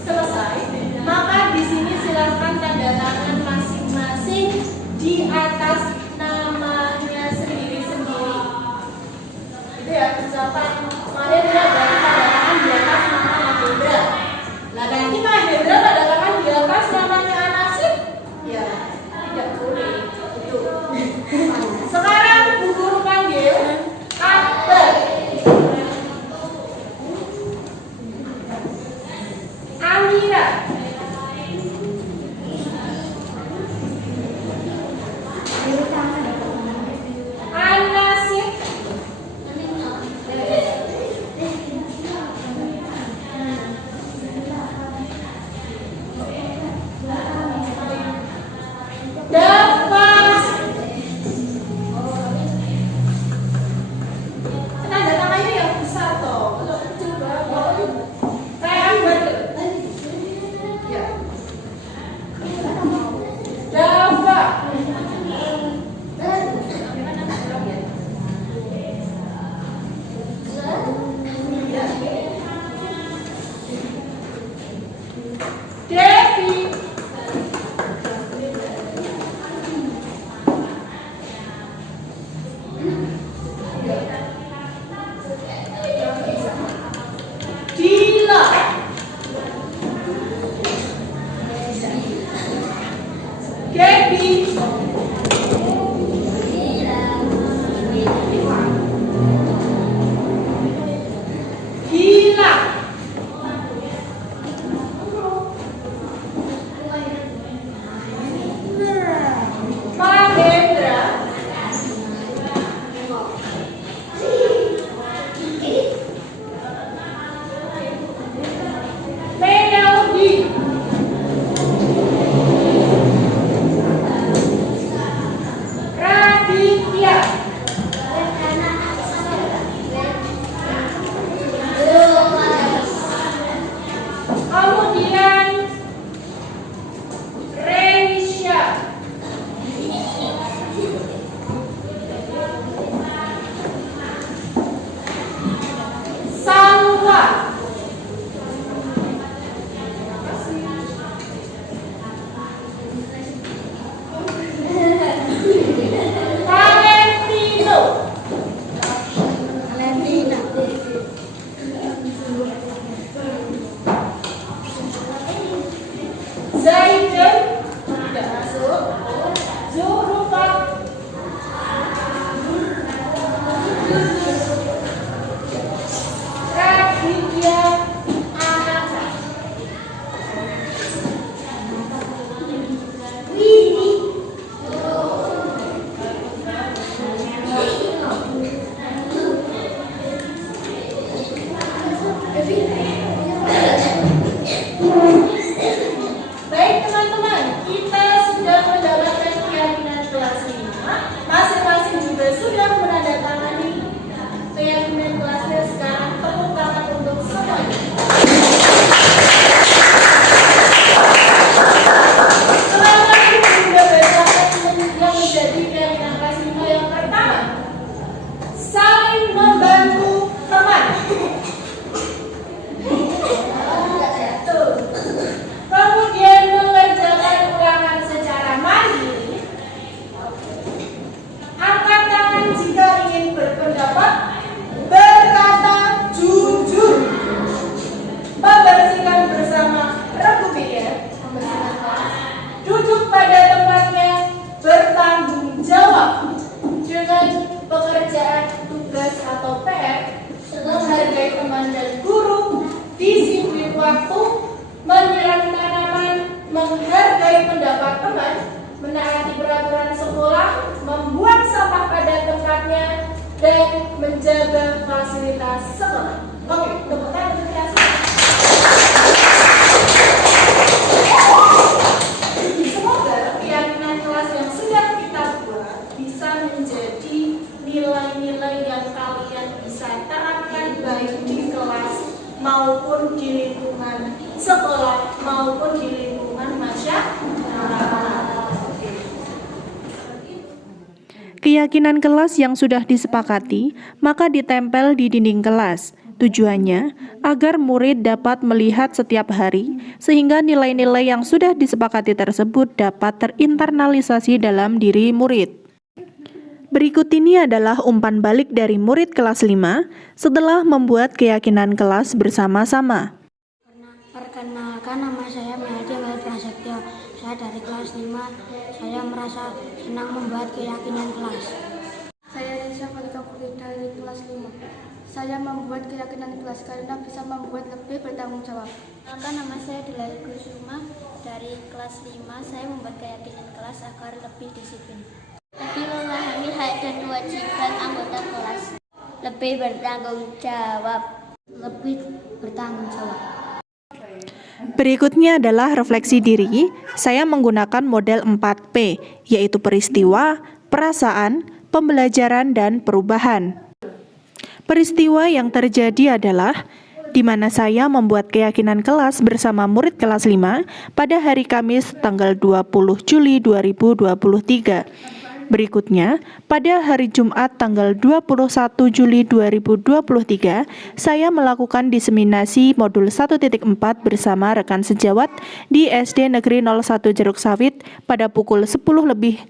selesai, maka di sini silakan tanda tangan masing-masing di atas namanya sendiri-sendiri. Itu ya, misalkan Mahendra dari tanda tangan di atas nama Mahendra. Nah, nanti Mahendra tanda tangan di atas namanya Anasib, ya tidak boleh. Itu. Sekarang Bu Guru panggil Akbar, Amira, Anasib, Dava. Tanda tangannya yang besar toh, kalau kecil banget kayak Akbar. Ya. Dava. Devi. Dila. Gaby. Gila. Mahendra. Melody. Raditya. Kemudian Reisha. Salwa. Valentino. Zaiden tidak masuk. Zuhrufat. Raditya Anaka. Widi. Baik teman-teman, kita sudah mendapatkan keyakinan kelas 5. Masing-masing juga sudah menandatangani keyakinan kelasnya. Sekarang tepuk tangan untuk semuanya. Selamat sudah bacakan yang menjadi keyakinan kelas 5 yang pertama. Saling membantu teman. Kemudian mengerjakan ulangan secara mandiri. Angkat tangan jika ingin berpendapat. Berkata jujur. Membersihkan bersama regu pikir. Duduk pada tempatnya. Bertanggung jawab dengan pekerjaan, tugas atau PR. Menghargai teman dan guru. Disiplin waktu. Menyiram tanaman, menghargai pendapat teman, menaati peraturan sekolah, membuang sampah pada tempatnya, dan menjaga fasilitas sekolah. Oke, tepuk tangan untuk kelas. Semoga keyakinan kelas yang sudah kita buat bisa menjadi nilai-nilai yang kalian bisa terapkan baik di kelas maupun di lingkungan sekolah maupun di lingkungan masyarakat. Keyakinan kelas yang sudah disepakati, maka ditempel di dinding kelas. Tujuannya agar murid dapat melihat setiap hari, sehingga nilai-nilai yang sudah disepakati tersebut dapat terinternalisasi dalam diri murid. Berikut ini adalah umpan balik dari murid kelas 5 setelah membuat keyakinan kelas bersama-sama. Perkenalkan, nama saya Mihardi Wahid Prasetyo. Saya dari kelas 5. Saya merasa senang membuat keyakinan kelas. Saya Risa Falika Putri dari kelas 5. Saya membuat keyakinan kelas karena bisa membuat lebih bertanggung jawab. Perkenalkan, nama saya Dilai Kusuma dari kelas 5. Saya membuat keyakinan kelas agar lebih disiplin. Lebih memahami hak dan kewajiban anggota kelas. Lebih bertanggung jawab. Lebih bertanggung jawab. Berikutnya adalah refleksi diri. Saya menggunakan model 4P, yaitu peristiwa, perasaan, pembelajaran, dan perubahan. Peristiwa yang terjadi adalah di mana saya membuat keyakinan kelas bersama murid kelas 5 pada hari Kamis tanggal 20 Juli 2023. Berikutnya, pada hari Jumat tanggal 21 Juli 2023, saya melakukan diseminasi modul 1.4 bersama rekan sejawat di SD Negeri 01 Jeruk Sawit pada pukul 10:10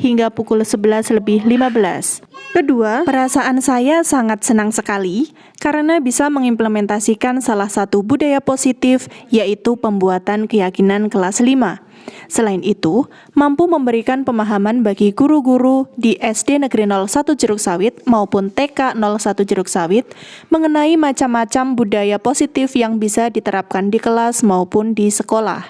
hingga pukul 11:15. Kedua, perasaan saya sangat senang sekali karena bisa mengimplementasikan salah satu budaya positif, yaitu pembuatan keyakinan kelas 5. Selain itu, mampu memberikan pemahaman bagi guru-guru di SD Negeri 01 Jeruk Sawit maupun TK 01 Jeruk Sawit mengenai macam-macam budaya positif yang bisa diterapkan di kelas maupun di sekolah.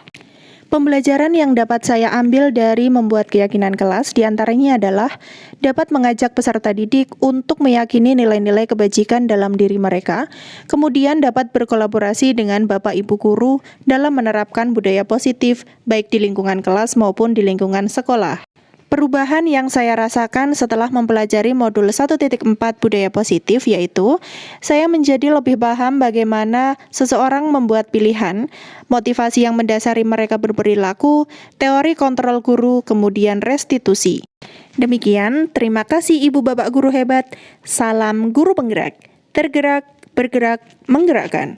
Pembelajaran yang dapat saya ambil dari membuat keyakinan kelas diantaranya adalah dapat mengajak peserta didik untuk meyakini nilai-nilai kebajikan dalam diri mereka, kemudian dapat berkolaborasi dengan Bapak Ibu guru dalam menerapkan budaya positif baik di lingkungan kelas maupun di lingkungan sekolah. Perubahan yang saya rasakan setelah mempelajari modul 1.4 budaya positif yaitu saya menjadi lebih paham bagaimana seseorang membuat pilihan, motivasi yang mendasari mereka berperilaku, teori kontrol guru, kemudian restitusi. Demikian, terima kasih Ibu Bapak Guru hebat. Salam guru penggerak, tergerak, bergerak, menggerakkan.